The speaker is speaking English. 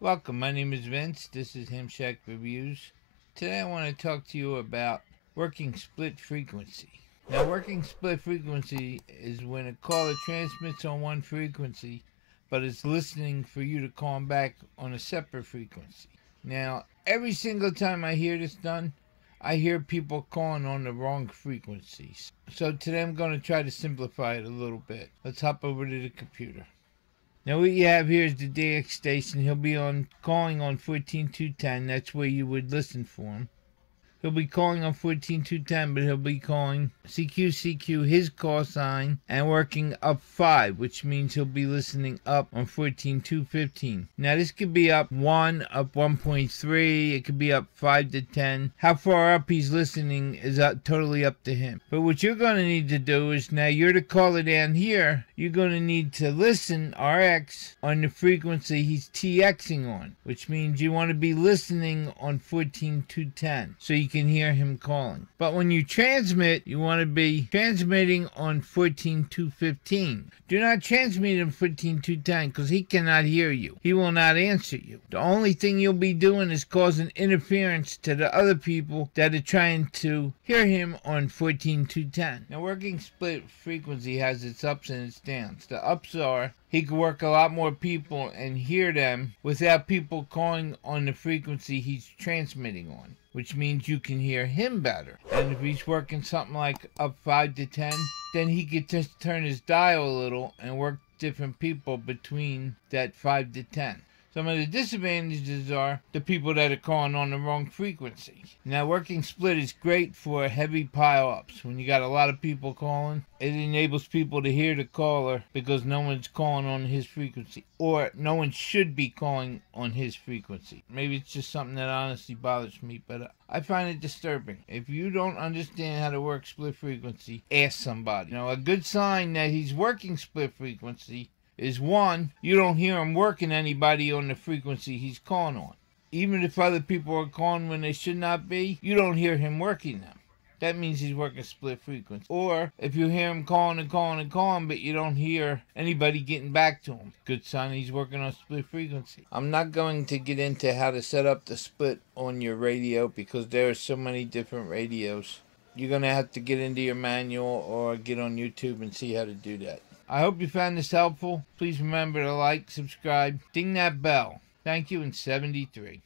Welcome, my name is Vince. This is Himshack Reviews. Today I want to talk to you about working split frequency. Now, working split frequency is when a caller transmits on one frequency, but is listening for you to call him back on a separate frequency. Now, every single time I hear this done, I hear people calling on the wrong frequencies. So today I'm going to try to simplify it a little bit. Let's hop over to the computer. Now what you have here is the DX station. He'll be calling on 14210. That's where you would listen for him. He'll be calling on 14210, but he'll be calling CQ, his call sign, and working up 5, which means he'll be listening up on 14215. Now this could be up 1, up 1.3, it could be up 5 to 10. How far up he's listening is totally up to him. But what you're going to need to do is, now you're the caller down here, you're going to need to listen RX on the frequency he's TXing on, which means you want to be listening on 14210. So you can hear him calling. But when you transmit, you want to be transmitting on 14215. Do not transmit on 14210 because he cannot hear you. He will not answer you. The only thing you'll be doing is causing interference to the other people that are trying to hear him on 14210. Now, working split frequency has its ups and its downs. The ups are he could work a lot more people and hear them without people calling on the frequency he's transmitting on, which means you can hear him better. And if he's working something like up 5 to 10, then he could just turn his dial a little and work different people between that 5 to 10. Some of the disadvantages are the people that are calling on the wrong frequency. Now, working split is great for heavy pile-ups. When you got a lot of people calling, it enables people to hear the caller because no one's calling on his frequency, or no one should be calling on his frequency. Maybe it's just something that honestly bothers me, but I find it disturbing. If you don't understand how to work split frequency, ask somebody. A good sign that he's working split frequency is, one, you don't hear him working anybody on the frequency he's calling on. Even if other people are calling when they should not be, you don't hear him working them. That means he's working split frequency. Or if you hear him calling and calling and calling, but you don't hear anybody getting back to him, good sign he's working on split frequency. I'm not going to get into how to set up the split on your radio because there are so many different radios. You're going to have to get into your manual or get on YouTube and see how to do that. I hope you found this helpful. Please remember to like, subscribe, ding that bell. Thank you, and 73.